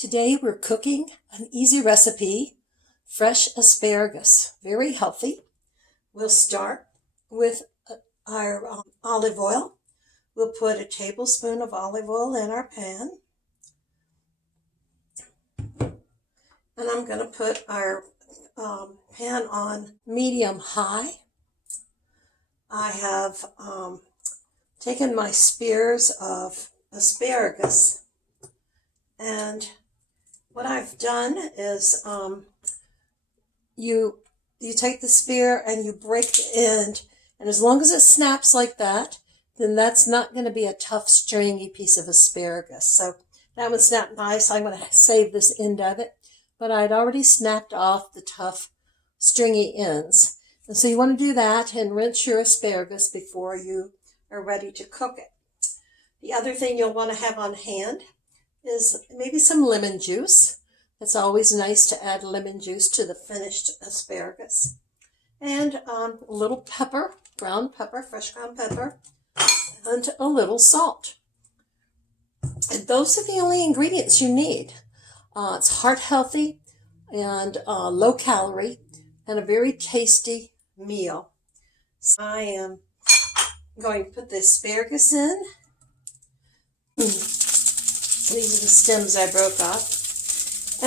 Today we're cooking an easy recipe, fresh asparagus, very healthy. We'll start with our olive oil. We'll put a tablespoon of olive oil in our pan. And I'm going to put our pan on medium-high. I have taken my spears of asparagus, and what I've done is you take the spear and you break the end, and as long as it snaps like that, then that's not going to be a tough, stringy piece of asparagus. So that one snapped nice. I'm going to save this end of it, but I'd already snapped off the tough, stringy ends. And so you want to do that and rinse your asparagus before you are ready to cook it. The other thing you'll want to have on hand is maybe some lemon juice. It's always nice to add lemon juice to the finished asparagus. And a little pepper, ground pepper, fresh ground pepper, and a little salt. And those are the only ingredients you need. It's heart healthy and low calorie and a very tasty meal. So I am going to put the asparagus in. These are the stems I broke off.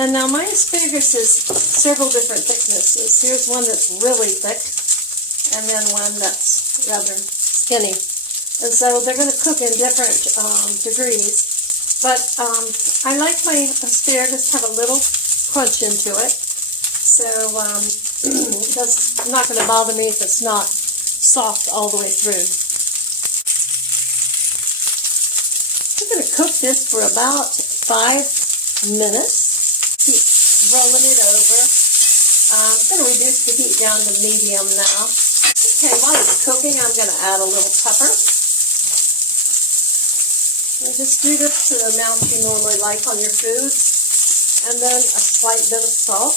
And now my asparagus is several different thicknesses. Here's one that's really thick, and then one that's rather skinny. And so they're going to cook in different degrees. But I like my asparagus to have a little crunch into it. So that's not going to bother me if it's not soft all the way through. We're going to cook this for about 5 minutes. Keep rolling it over. I'm going to reduce the heat down to medium now. Okay, while it's cooking, I'm going to add a little pepper. And just do this to the amount you normally like on your foods. And then a slight bit of salt.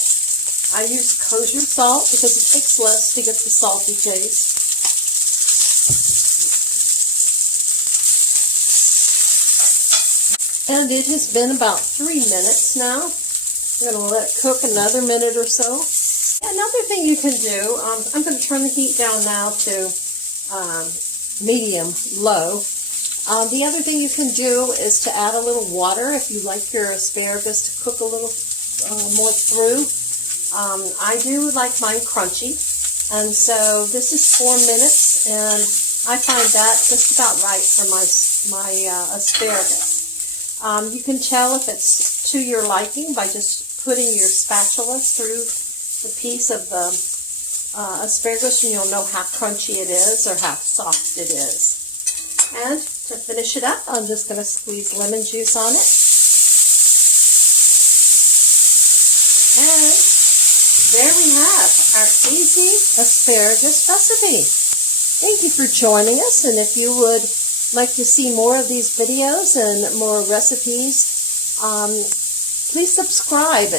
I use kosher salt because it takes less to get the salty taste. And it has been about 3 minutes now. I'm going to let it cook another minute or so. Another thing you can do, I'm going to turn the heat down now to medium-low. The other thing you can do is to add a little water if you like your asparagus to cook a little more through. I do like mine crunchy, and so this is 4 minutes, and I find that just about right for my asparagus. You can tell if it's to your liking by just putting your spatula through the piece of the asparagus, and you'll know how crunchy it is or how soft it is. And to finish it up, I'm just going to squeeze lemon juice on it. And there we have our easy asparagus recipe. Thank you for joining us, and if you would like to see more of these videos and more recipes, please subscribe.